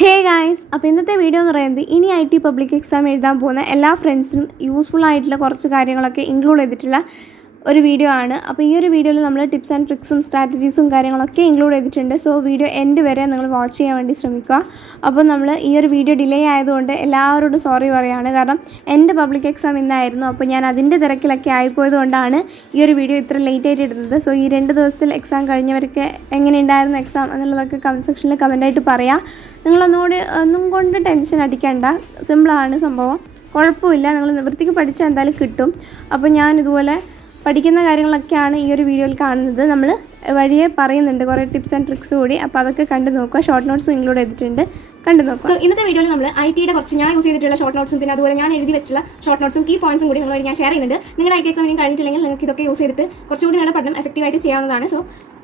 Hey guys, അപ്പോൾ ഇന്നത്തെ video എന്ന് പറയുന്നത് ഇനി IT പബ്ലിക് എക്സാം എഴുതാൻ പോകുന്ന എല്ലാ ഫ്രണ്ട്സിനും യൂസ്ഫുൾ ആയിട്ടുള്ള കുറച്ച് കാര്യങ്ങളൊക്കെ ഇൻക്ലൂഡ് ചെയ്തിട്ടുള്ള ഒരു വീഡിയോ ആണ്. അപ്പോൾ ഈ ഒരു വീഡിയോയിൽ നമ്മൾ ടിപ്സ് ആൻഡ് ട്രിക്സും സ്ട്രാറ്റജീസും കാര്യങ്ങളൊക്കെ ഇൻക്ലൂഡ് ചെയ്തിട്ടുണ്ട്. സോ വീഡിയോ എൻഡ് വരെ നിങ്ങൾ വാച്ച് ചെയ്യാൻ വേണ്ടി ശ്രമിക്കുക. അപ്പോൾ നമ്മൾ ഈ ഒരു വീഡിയോ ഡിലേ ആയതുകൊണ്ട് എല്ലാവരോടും സോറി പറയുകയാണ്. കാരണം എൻ്റെ പബ്ലിക് എക്സാം ഇന്നായിരുന്നു. അപ്പോൾ ഞാൻ അതിൻ്റെ തിരക്കിലൊക്കെ ആയിപ്പോയത് കൊണ്ടാണ് ഈ ഒരു വീഡിയോ ഇത്ര ലേറ്റ് ആയിട്ട് ഇടുന്നത്. സോ ഈ 2 ദിവസത്തിൽ എക്സാം കഴിഞ്ഞവർക്ക് എങ്ങനെയുണ്ടായിരുന്നു എക്സാം എന്നുള്ളതൊക്കെ കമൻറ്റ് സെക്ഷനിൽ കമൻറ്റായിട്ട് പറയാം. ഒന്നും കൊണ്ട് ടെൻഷൻ അടിക്കേണ്ട, സിമ്പിളാണ് സംഭവം, കുഴപ്പമില്ല. നിങ്ങൾ നിവൃത്തിക്ക് പഠിച്ചാൽ എന്തായാലും കിട്ടും. അപ്പോൾ ഞാൻ ഇതുപോലെ പഠിക്കുന്ന കാര്യങ്ങളൊക്കെയാണ് ഈ ഒരു വീഡിയോയിൽ കാണുന്നത്. നമ്മൾ വഴിയെ പറയുന്നുണ്ട് കുറേ ടിപ്സ് ആൻഡ് ട്രിക്സ് കൂടി. അപ്പോൾ അതൊക്കെ കണ്ടു നോക്കുക. ഷോർട്ട് നോട്ട്സും ഇൻക്ലൂഡ് ചെയ്തിട്ടുണ്ട്, കണ്ടു നോക്കുക. സോ ഇന്നത്തെ വീഡിയോയിൽ നമ്മൾ ITയുടെ കുറച്ച് ഞാൻ യൂസ് ചെയ്തിട്ടുള്ള ഷോർട്ട് നോട്ട്സും പിന്നെ അതുപോലെ ഞാൻ എഴുതി വെച്ചിട്ടുള്ള ഷോർട്ട് നോട്ട്സും കീ പോയിന്റ്സും കൂടി ഞാൻ ഷെയർ ചെയ്യുന്നുണ്ട്. നിങ്ങളുടെ IT എക്സാം കഴിഞ്ഞിട്ടില്ലെങ്കിൽ നിങ്ങൾക്ക് ഇതൊക്കെ യൂസ് ചെയ്തിട്ട് കുറച്ചുകൂടി നിങ്ങളുടെ പഠനം എഫക്റ്റീവായിട്ട് ചെയ്യാവുന്നതാണ്. സോ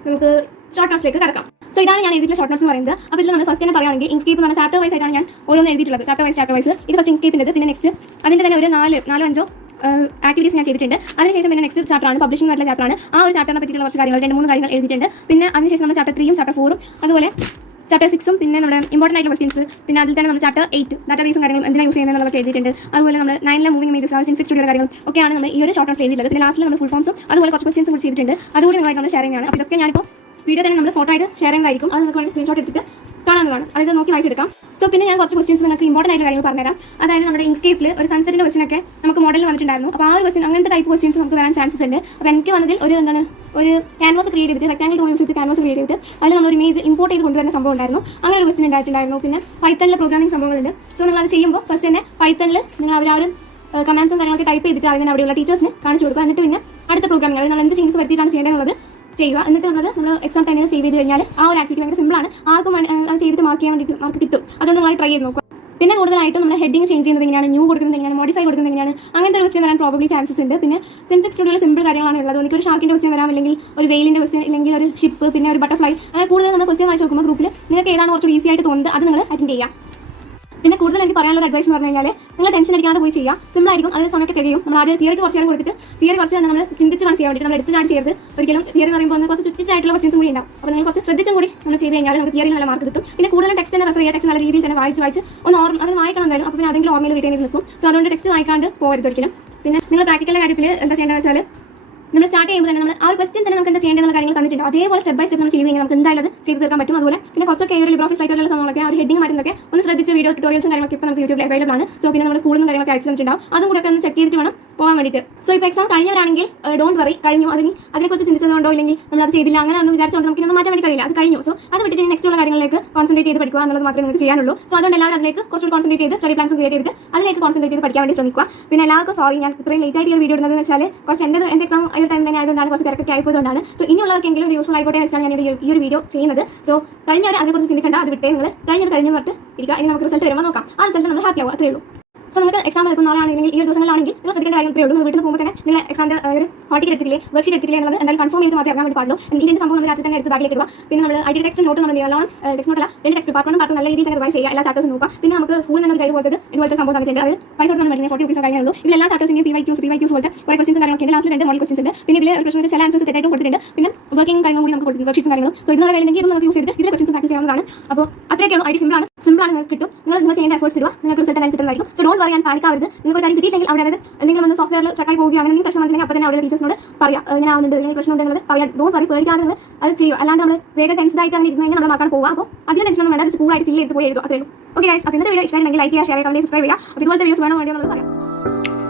നമുക്ക് ഷോർട്ട് നോട്ട്സിലേക്ക് കടക്കാം. സോ ഇതാണ് ഞാൻ എഴുതിയിട്ടുള്ള ഷോർട്ട് നോട്ട്സ് എന്ന് പറയുന്നത്. അപ്പോൾ ഇതിൽ നമ്മൾ ഫസ്റ്റ് തന്നെ പറയുകയാണെങ്കിൽ ഇൻസ്കേപ്പ് എന്ന് പറഞ്ഞ ചാപ്റ്റർ വൈസ് ആയിട്ടാണ് ഞാൻ ഓരോന്ന് എഴുതിയിട്ടുള്ളത്. ചാപ്റ്റർ വൈസ് ഇത് ഫസ്റ്റ് ഇൻസ്കേപ്പിൻ്റെ, പിന്നെ നെക്സ്റ്റ് അതിൻ്റെ തന്നെ ഒരു 4-5 ആക്ടിവിറ്റീസ് ഞാൻ ചെയ്തിട്ടുണ്ട്. അതിനുശേഷം പിന്നെ നെക്സ്റ്റ് ചാപ്റ്ററാണ് പബ്ലിഷിംഗ് ആയിട്ടുള്ള ചാപ്റ്ററാണ്. ആ ഒരു ചാപ്റ്ററിനെ പറ്റിയിട്ടുള്ള കുറച്ച് കാര്യങ്ങൾ 2-3 കാര്യങ്ങൾ എഴുതിയിട്ടുണ്ട്. പിന്നെ അതിനുശേഷം നമ്മൾ ചാപ്റ്റർ 3ഉം ചാപ്റ്റർ 4ഉം അതുപോലെ ചാപ്റ്റർ 6ഉം പിന്നെ നമ്മുടെ ഇമ്പോർട്ടൻ്റ് ആയിട്ടുള്ള ക്വസ്റ്റ്യൻസ്, പിന്നെ അതിൽ തന്നെ നമ്മൾ ചാപ്റ്റർ 8 ഡാറ്റാബേസും കാര്യങ്ങളും എന്തിനാണ് യൂസ് ചെയ്യുന്നതെന്നുള്ളതൊക്കെ എഴുതിയിട്ടുണ്ട്. അതുപോലെ നമ്മൾ 9ലെ മൂവിംഗ് ഇമേജസ് സിൻഫിക്സ് സ്റ്റുഡിയോ കാര്യങ്ങളും ഒക്കെയാണ് നമ്മൾ ഈ ഒരു ഷോർട്ട് നോട്ട്സ് എഴുതിയിട്ടുള്ളത്. പിന്നെ ലാസ്റ്റിൽ നമ്മൾ ഫുൾ ഫോംസും അതുപോലെ കുറച്ച് ക്വസ്റ്റ്യൻസും കൂടി ചെയ്തിട്ടുണ്ട്. അതുകൂടി നിങ്ങളായിട്ട് നമ്മൾ ഷെയർ ചെയ്യുന്നതാണ്. അപ്പോൾ ഇതൊക്കെ ഞാനിപ്പോൾ വീഡിയോ തന്നെ നമ്മൾ ഫോട്ടോ ആയിട്ട് ഷെയർ ചെയ്യുന്നതായിരിക്കും. അത് നിങ്ങൾക്ക് വേണമെങ്കിൽ സ്ക്രീൻഷോട്ട് എടുത്തിട്ട് കാണാവുന്നതാണ്. അതായത് നോക്കി വായിച്ചെടുക്കാം. സോ പിന്നെ ഞാൻ കുറച്ച് ക്വസ്റ്റ്യൻസ് നിങ്ങൾക്ക് ഇമ്പോർട്ടൻ്റ് ആയിട്ട് കാര്യങ്ങൾ പറഞ്ഞുതരാം. അതായത് നമ്മുടെ ഇൻസ്കേപ്പിൽ ഒരു സൺസെറ്റിൻ്റെ ക്വസ്റ്റ്യനൊക്കെ നമുക്ക് മോഡലിൽ വന്നിട്ടുണ്ടായിരുന്നു. അപ്പോൾ ആ ഒരു ക്വസ്റ്റ്യൻ അങ്ങനത്തെ ടൈപ്പ് ക്വസ്റ്റ്യൻസ് നമുക്ക് വരാൻ ചാൻസസ് ഉണ്ട്. അപ്പോൾ എനിക്ക് വന്നതിൽ ഒരു ക്യാൻവാസ് ക്രിയേറ്റ് ചെയ്തിട്ട് റെക്ടാങ്കിൾ ടൂൾ യൂസ് ചെയ്ത് ക്യാൻവാസ് ക്രിയേറ്റ് ചെയ്തിട്ട് അതിൽ നമ്മൾ ഒരു ഇമേജ് ഇമ്പോർട്ട് ചെയ്ത് കൊണ്ടുവരുന്ന സംഭവം ഉണ്ടായിരുന്നു. അങ്ങനെ ഒരു ക്വസ്റ്റ്യൻ ഉണ്ടായിട്ടുണ്ടായിരുന്നു. പിന്നെ പൈത്തണിലെ പ്രോഗ്രാമിംഗ് സംഭവങ്ങളുണ്ട്. സോ നിങ്ങൾ അത് ചെയ്യുമ്പോൾ ഫസ്റ്റ് തന്നെ പൈത്തണിൽ നിങ്ങൾ അവരും കമാൻഡ്സും കാര്യങ്ങളൊക്കെ ടൈപ്പ് ചെയ്തിട്ട് അതിന് അവിടെയുള്ള ടീച്ചേഴ്സിന് കാണിച്ചു കൊടുക്കുക. എന്നിട്ട് പിന്നെ അടുത്ത പ്രോഗ്രാമിംഗ് അതായത് നമ്മൾ എന്ത് ചേഞ്ചസ് വരുത്തിയിട്ടാണ് ചെയ്യേണ്ടത് ചെയ്യുക. എന്നിട്ട് നമ്മൾ എക്സാം ടൈമിൽ സേവ് ചെയ്ത് കഴിഞ്ഞാൽ ആ ഒരു ആക്ടിവിറ്റി ഭയങ്കര സിമ്പിളാണ്. ആർക്കും അത് ചെയ്തിട്ട് മാർക്ക് ചെയ്യാൻ വേണ്ടി മാർക്ക് കിട്ടും. അതുകൊണ്ട് നിങ്ങൾ ട്രൈ ചെയ്ത് നോക്കുക. പിന്നെ കൂടുതലായിട്ടും നമ്മൾ ഹെഡിങ് ചേഞ്ച് ചെയ്യുന്നത് എങ്ങനെയാണ്, ന്യൂ കൊടുക്കുന്നത് എങ്ങനെയാണ്, മോഡിഫൈ കൊടുക്കുന്നത് എങ്ങനെയാണ്, അങ്ങനത്തെ ഒരു ക്വസ്റ്റ്യൻ വരാൻ പ്രോബ്ലി ചാൻസസ് ഉണ്ട്. പിന്നെ സിൻഫിക്സ് സ്റ്റുഡിയോയിൽ സിമ്പിൾ കാര്യങ്ങളാണ് ഉള്ളത്. എനിക്ക് ഒരു ഷാർക്കിൻ്റെ ക്വസ്റ്റ്യൻ വരാം, അല്ലെങ്കിൽ ഒരു വെയിലിൻ്റെ ക്വസ്റ്റ്യൻ, അല്ലെങ്കിൽ ഒരു ഷിപ്പ്, പിന്നെ ഒരു ബട്ടർഫ്ലൈ, അങ്ങനെ കൂടുതൽ നമ്മൾ ക്വസ്റ്റ്യൻ വായിച്ച് നോക്കുമ്പോൾ ഗ്രൂപ്പിൽ നിങ്ങൾക്ക് ഏതാണ് കുറച്ച് ഈസി ആയിട്ട് തോന്നുന്നത് അത് നിങ്ങൾ അറ്റൻഡ് ചെയ്യുക. പിന്നെ കൂടുതൽ എനിക്ക് പറയാനുള്ള അഡ്വൈസ് എന്ന് പറഞ്ഞു കഴിഞ്ഞാൽ നിങ്ങൾ ടെൻഷൻ അടിക്കാതെ പോയി ചെയ്യുക. സിമ്പിൾ ആയിരിക്കും, അതിന് സമയമൊക്കെ കഴിയും. നമ്മൾ ആദ്യം തിയറിക്ക് കുറച്ച് നേരം കൊടുത്തിട്ട് തിയറി കുറച്ച് നമ്മൾ ചിന്തിച്ച് ചെയ്യാൻ വേണ്ടി നമ്മൾ എടുത്ത് ചെയ്യരുത്. ഒരിക്കലും തിയറി എന്ന് പറയുമ്പോൾ കുറച്ച് ചുറ്റിച്ചായിട്ടുള്ള ക്വസ്റ്റ്യൻസും കൂടി ഉണ്ടാവും. അപ്പോൾ നിങ്ങൾ കുറച്ച് ശ്രദ്ധിച്ചും കൂടി നമ്മൾ ചെയ്ത് കഴിഞ്ഞാൽ നമുക്ക് തിയറി നല്ല മാർക്ക് കിട്ടും. പിന്നെ കൂടുതലും ടെക്സ്റ്റ് തന്നെ റെഫർ ചെയ്യുക. ടെക്സ്റ്റ് നല്ല രീതിയിൽ തന്നെ വായിച്ച് ഒന്ന് അതിന് വായിക്കണം എന്തായാലും. അപ്പോൾ പിന്നെ അതെങ്കിലും ഓർമ്മയിൽ റിട്ടേൺ ചെയ്ത് നിൽക്കും. സോ അതുകൊണ്ട് ടെക്സ്റ്റ് വായിക്കാണ്ട് പോകരുത് ഒരിക്കലും. പിന്നെ നിങ്ങൾ പ്രാക്ടിക്കൽ കാര്യത്തിൽ എന്താ ചെയ്യേണ്ടതെന്ന് വെച്ചാൽ നമ്മൾ സ്റ്റാർട്ട് ചെയ്യുമ്പോൾ തന്നെ നമ്മൾ ആ ഒരു ക്വസ്റ്റ്യൻ തന്നെ നമുക്ക് എന്താ ചെയ്യേണ്ടതെന്ന കാര്യങ്ങൾ തന്നിട്ടുണ്ട്. അതേപോലെ സ്റ്റെപ്പ് ബൈ സ്റ്റെപ്പ് നമ്മൾ ചെയ്ത് കഴിഞ്ഞാൽ നമുക്ക് എന്തായാലും അത് ചെയ്ത് തീർക്കാൻ പറ്റും. അതുപോലെ പിന്നെ കുറച്ചൊക്കെ ഒരു ലിബ്രോഫീസ് ആയിട്ടുള്ള സംഭവങ്ങളൊക്കെ ആ ഒരു ഹെഡിങ് മാറ്റുന്നതൊക്കെ ഒന്ന് ശ്രദ്ധിച്ച് വീഡിയോ ട്യൂട്ടോറിയൽസും കാര്യങ്ങളൊക്കെ ഇപ്പോൾ നമുക്ക് യൂട്യൂബിൽ അവൈലബിൾ ആണ്. സോ പിന്നെ നമ്മുടെ സ്കൂളിൽ നിന്ന് കാര്യങ്ങളൊക്കെ അയച്ചു തന്നിട്ടുണ്ടാവും. അതും കൂടെ ഒക്കെ ഒന്ന് ചെക്ക് ചെയ്തിട്ട് വേണം പോകാൻ വേണ്ടിയിട്ട്. സോ ഇപ്പോൾ എക്സാം കഴിഞ്ഞവരാണെങ്കിൽ ഡോണ്ട് വറി, കഴിഞ്ഞു. അതിനെക്കുറിച്ച് ചിന്തിച്ചതുകൊണ്ടോ ഇല്ലെങ്കിൽ നമ്മൾ അത് ചെയ്തില്ല അങ്ങനെ ഒന്നും വിചാരിച്ചുകൊണ്ട് നമുക്ക് ഇതൊന്നും മാറ്റാൻ വേണ്ടി കഴിയില്ല. അത് കഴിഞ്ഞു. സോ അത് വിട്ടിട്ട് നെക്സ്റ്റ് ഉള്ള കാര്യങ്ങളിലേക്ക് കോൺസെൻട്രേറ്റ് ചെയ്ത് പഠിക്കുക എന്നുള്ളത് മാത്രമേ നിങ്ങൾക്ക് ചെയ്യാനുള്ളൂ. സോ അതുകൊണ്ട് എല്ലാവരും അതിലേക്ക് കുറച്ചുകൂടി കോൺസെൻട്രേറ്റ് ചെയ്ത് സ്റ്റഡി പ്ലാൻസ് ക്രിയേറ്റ് ചെയ്തിട്ട് അതിലേക്ക് കോൺസെൻട്രേറ്റ് ചെയ്ത് പഠിക്കാൻ വേണ്ടി ശ്രമിക്കുക. പിന്നെ എല്ലാവർക്കും സോറി, ഞാൻ ഇത്രയും ലേറ്റ് ആയിട്ട് വീഡിയോ ഇടുന്നത് വെച്ചാൽ കുറച്ച് എൻ്റെ എക്സാം ഒരു ടൈം തന്നെ ആയതുകൊണ്ടാണ് കുറച്ച് തിരക്കൊക്കെ ആയിപ്പോയതുകൊണ്ടാണ്. സോ ഇനിയുള്ളവർക്കെങ്കിലും യൂസ്ഫുൾ ആയിക്കോട്ടെ വെച്ചാണ് ഞാൻ ഈ ഒരു വീഡിയോ ചെയ്യുന്നത്. സോ കഴിഞ്ഞവർ അതിനെക്കുറിച്ച് ചിന്തിക്കേണ്ട, അത് വിട്ടേ നിങ്ങൾ കഴിഞ്ഞ് പറഞ്ഞിട്ട് ഇരിക്കുക. ഇനി നമുക്ക് റിസൾട്ട് വരുമ്പോൾ നോക്കാം. ആ റിസൾട്ട് നമ്മൾ ഹാപ്പി ആവും, അത്രേ ഉള്ളൂ. സോ നിങ്ങൾക്ക് എക്സാം ഇപ്പോൾ നാളെ ആണെങ്കിൽ ഈ ഒരു ദിവസങ്ങളാണെങ്കിൽ നിങ്ങൾ ശ്രദ്ധിക്കേണ്ട കാര്യം ഇത്രയേ ഉള്ളൂ. നിങ്ങൾ വീട്ടിൽ പോകുമ്പോൾ തന്നെ നിങ്ങൾ എക്സാമിൻ്റെ ഒരു ഹോൾ ടിക്കറ്റ് എടുത്തില്ലേ, വർക്ക്ഷീറ്റ് എടുത്തില്ലേ എന്നുള്ളത് എന്തായാലും കൺഫേം ചെയ്ത് മാത്രമേ ഇറങ്ങാൻ വേണ്ടി പാടുള്ളൂ. ഇതിൻ്റെ സംഭവം നമ്മൾ രാത്രി തന്നെ എടുത്ത് ബാഗിലേക്ക് ഇടുക. പിന്നെ നമ്മൾ IT ടെക്സ്റ്റ് നോട്ട് നമ്മൾ നല്ലോണം ടെക്സ്റ്റ് നോട്ടല്ല 2 ടെക്സ്റ്റ് പാർട്ട് 1 പാർട്ട് നല്ല രീതിയിൽ തന്നെ റിവൈസ് ചെയ്യുക. എല്ലാ ചാപ്റ്റേഴ്സും നോക്കുക. പിന്നെ നമുക്ക് സ്കൂളിൽ നിന്ന് ഗൈഡ് പോലത്തെ ഇതുപോലത്തെ സംഭവം തന്നിട്ടുണ്ട്. അത് പൈസ കൊടുത്ത് നമ്മൾ 40 രൂപ കഴിഞ്ഞുള്ളൂ. ഇതിൽ എല്ലാ ചാപ്റ്റേഴ്സിനും PYQs പോലത്തെ കുറേ ക്വസ്റ്റൻസ് കാര്യങ്ങളൊക്കെ ഉണ്ട്. ലാസ്റ്റ് 2 മോഡൽ ക്വസ്റ്റൻസ് ഉണ്ട്. പിന്നെ ഇതിൽ ഒരു പ്രശ്നം ചില ആൻസേഴ്സ് തെറ്റായിട്ടും കൊടുത്തിട്ടുണ്ട്. പിന്നെ വർക്കിംഗ് കാര്യങ്ങളും കൂടി നമുക്ക് കൊടുത്തിട്ടുണ്ട്, വർക്ക്ഷീറ്റ്സും കാര്യങ്ങളും. സോ ഇതിനുള്ള വേണമെങ്കിൽ ഇത് നമുക്ക് യൂസ് ചെയ്തിട്ട് ഇതിലെ ക്വസ്റ്റൻസ് പ്രാക്ടീസ് ചെയ്യാവുന്നതാണ്. അപ്പോൾ അത്രയൊക്കെയാണ്. IT സിമ്പിളാണ് നിങ്ങൾക്ക് കിട്ടും. നിങ്ങൾ ചെയ്യേണ്ട എഫേർട്സ് ഇടുക, നിങ്ങൾക്ക് റിസൾട്ട് തന്നെ കിട്ടുന്നതായിരിക്കും. സോ ഡോണ്ട് വറി ആൻഡ് പാനിക്കാവരുത്. നിങ്ങൾക്ക് ഒരു കാര്യം കിട്ടിയില്ലെങ്കിൽ അവിടെ അതായത് എന്തെങ്കിലും ഒന്ന് സോഫ്റ്റ്വെയർ സ്റ്റക്കായി പോകുകയോ അങ്ങനെ പ്രശ്നം വന്നിട്ടുണ്ടെങ്കിൽ അപ്പോൾ തന്നെ അവിടെ ടീച്ചേഴ്സിനോട് പറയാം, ഇങ്ങനെ ആവുന്നുണ്ട്, ഇങ്ങനെ പ്രശ്നം ഉണ്ടെങ്കിൽ പറയാം. ഡോണ്ട് വറി, പേടിക്കാതെ നിങ്ങൾ അത് ചെയ്യും. അല്ലാണ്ട് നമ്മൾ വേഗം ടെൻഷൻ ആയിട്ട് അങ്ങനെ ഇരുന്ന് കഴിഞ്ഞാൽ നമ്മൾ മാർക്കാണ് പോകുക. അപ്പോൾ അധികം ടെൻഷൻ ഒന്നും വേണ്ട, സ്കൂളായിട്ട് ചില്ല് ചെയ്ത് പോയി എഴുതും, അത്രേ ഉള്ളൂ. ഓക്കെ ഗൈസ്, അപ്പോൾ ഇന്നത്തെ വീഡിയോ ഇഷ്ടമാണെങ്കിൽ ലൈക്ക് ചെയ്യുക, ഷെയർ ചെയ്യുക, സബ്സ്ക്രൈബ് ചെയ്യുക. അപ്പോൾ ഇതുപോലത്തെ വീഡിയോസ് വേണം വേണ്ടി നമ്മൾ പറയാം.